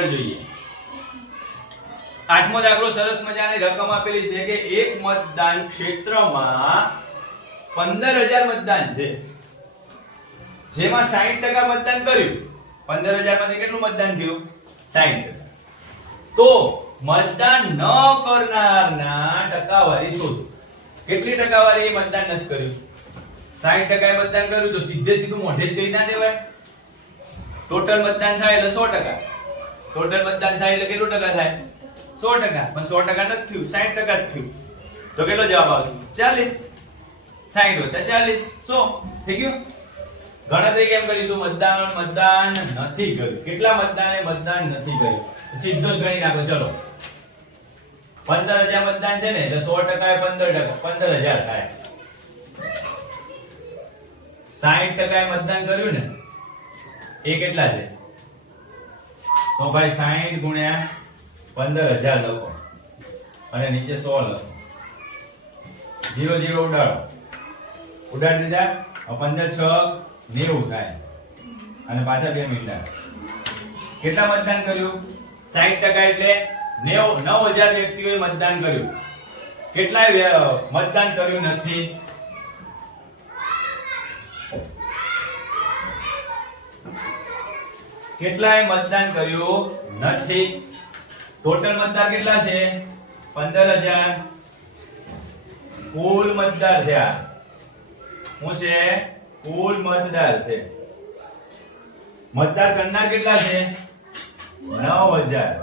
આગળ જોઈએ. 8મો દાખલો સરસ મજાની રકમ આપેલી છે કે એક મતદાન ક્ષેત્રમાં 15000 મતદાન છે, જેમાં 60% મતદાન કર્યું. 15000 માંથી કેટલું મતદાન થયું? 60%. તો મતદાન ન કરનારના ટકાવારી શોધો. કેટલી ટકાવારી મતદાન નથી કર્યું? 60% મતદાન કર્યું તો સીધે સીધું મોઢે જ કહી ના દેવાય. ટોટલ મતદાન થાય એટલે 100%. ટોટલ મતદાન થાય એટલે કેટલું ટકા થાય? 100%. પણ 100% નથી થયું, 60% જ થયું. તો કેટલો જવાબ આવશે? 40. 60 વત્તા 40 100 થઈ ગયું. ગણતરી કેમ કરીશું? મતદાન નથી કર્યું. કેટલા મતદાને મતદાન નથી કર્યું? સીધો જ ગણી નાખો. ચલો 15000 મતદાન છે ને એટલે 100% એ 15%, 15000 થાય. 60% એ મતદાન કર્યું ને એ કેટલા છે? તો ભાઈ 60 ગુણ્યા 15000 લખો અને નીચે 100 લખો. 0 0 ઉડાડો. ઉડાડી દીધા. 15 6 90 થાય અને પાછા 2 મિનિટ. કેટલા મતદાન કર્યું? 60% એટલે 9000 વ્યક્તિઓએ મતદાન કર્યું. કેટલાય મતદાન કર્યું નથી? કેટલાય મતદાન કર્યું નથી? ટોટલ મતદાર કેટલા છે? 15000. કુલ મતદાર છે. આ શું છે? કુલ મતદાર છે. મતદાર કરનાર કેટલા છે? 9000.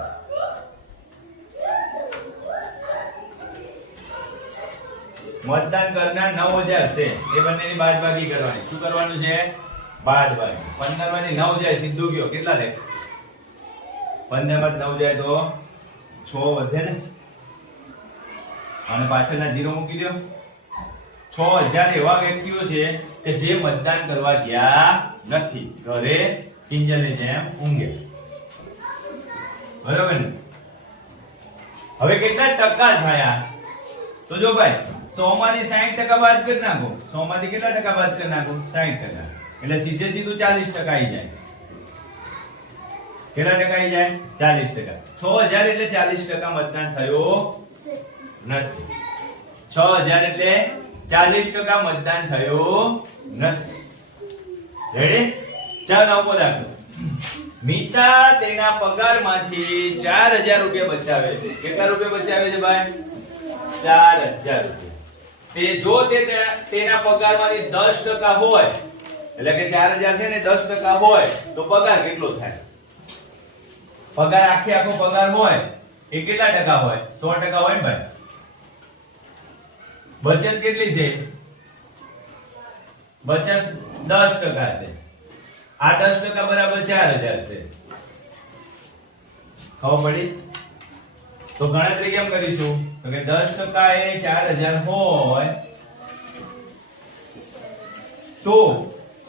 મતદાન કરનાર 9000 છે. એ બંનેની બાદબાકી કરવાની. શું કરવાનું છે? બાદબાકી. 15 માંથી 9 જાય સીધું ગયો. કેટલા રહે? 15 માંથી 9 જાય તો 6 વધે ને, અને પાછળના 0 મૂકી દો. 6000 એવા વ્યક્તિઓ છે કે જે મતદાન કરવા ગયા નથી, ઘરે કિંજલની જેમ ઊંઘે. બરાબર ને? હવે કેટલા ટકા થયા? તો જો ભાઈ 100 માંથી 60% બાદ કરી નાખો. 100 માંથી કેટલા ટકા બાદ કરી નાખો? 60%. એટલે સીધે સીધું 40% આવી જાય. કેટલા ટકા આવી જાય? 40%. 6000 એટલે 40% મતદાન થયો નથી. 6000 એટલે 40% મતદાન થયો નથી. રેડી? ચાલો 9મો દાખલો. મિતા તેના પગારમાંથી 4000 રૂપિયા બચાવે છે. કેટલા રૂપિયા બચાવે છે ભાઈ? 4000 રૂપિયા. તે જો તેના પગારમાંથી 10% હોય, એટલે કે 4000 છે ને 10% હોય તો પગાર કેટલો થાય? પગાર આખો પગાર હોય એ કેટલા ટકા હોય? 100% હોય ને ભાઈ. બચત કેટલી છે? બચત 10% છે. આ 10% બરાબર 4000 છે. ખબર પડી? તો ગણતરી કેમ કરીશું? તો કે 10% એ 4000 હોય તો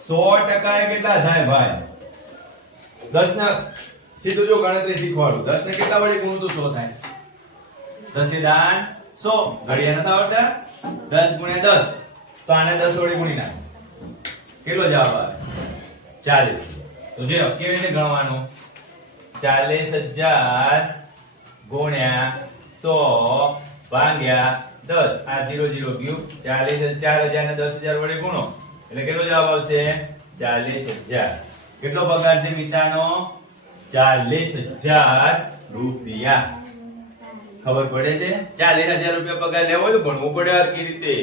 100% એ કેટલા થાય ભાઈ? 10 ને સીધું જો ગણતરી શીખવાડું. 10 ને કેટલા વડે ગુણું તો 100 થાય. 10 દાન 100. ઘડિયા નથી આવડતા? 10 ગુણ્યા 10 તો આને 10 વડે ગુણી નાખો. કેટલો જવાબ આવે? 40. તો જો કેવી રીતે ગણવાનું? 40000 ગુણ્યા 100 ભાગ્યા 10. આ 0 0 ગયું. 4000 ને 10000 વડે ગુણો એટલે કેટલો જવાબ આવશે? 40000. કેટલો પગાર છે મિતાનો? 40000 રૂપિયા. ખબર પડે છે? 40000 રૂપિયા પગાર લેવો તો ભણવું પડે. કેવી રીતે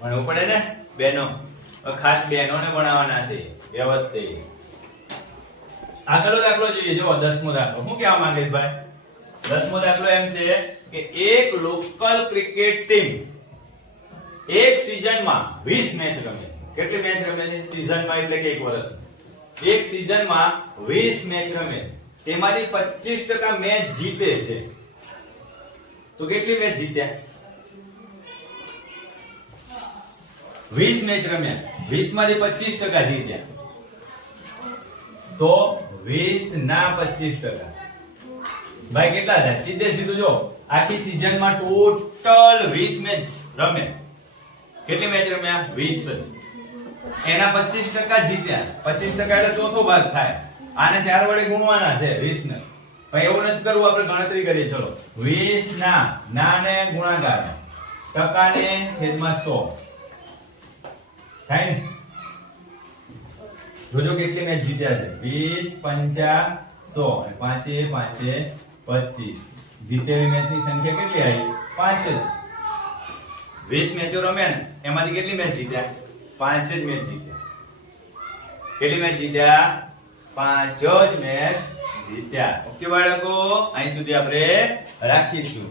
ભણવું પડે ને બેનો? ખાસ બહેનોને ભણાવવાના છે વ્યવસ્થિત. આગળનો દાખલો જોઈએ. જો 10મો દાખલો. શું કહેવા માંગે છે ભાઈ? 10મો દાખલો એમ છે કે એક લોકલ ક્રિકેટ ટીમ એક સિઝનમાં 20 મેચ રમે. કેટલી મેચ રમે છે સિઝનમાં? એટલે કે એક વર્ષ. એક સિઝનમાં 20 મેચ રમે. તેમાંથી 25% મેચ જીતે છે. તો કેટલી મેચ જીત્યા? 20 મેચ રમ્યા. 20 માંથી 25% જીત્યા. તો 20 ના 25% ભાઈ કેટલા થાય? સીધે સીધું જો આખી સિઝનમાં ટોટલ 20 મેચ રમે. કેટલી મેચ રમ્યા? 20 જ. એના 25% જીત્યા. 25% એટલે ચોથો ભાગ થાય. આને 4 વડે ગુણવાના છે 20 ને. પણ એવું નથી કરવું, આપણે ગણતરી કરીએ. ચલો 20 ના ને ગુણાકાર ટકાને છેદમાં 100 થાય ને. જોજો કેટલી મેચ જીત્યા છે. 20 પંચા 100 અને પાંચે 25. જીતેલી મેચની સંખ્યા કેટલી આવી? 5 જ. 20 મેચો રમ્યા ને એમાંથી કેટલી મેચ જીત્યા? 5 જ મેચ જીત્યા. કેટલી મેચ જીત્યા? 5 જ મેચ જીત્યા. ઓકે બાળકો, અહીં સુધી આપણે રાખીશું.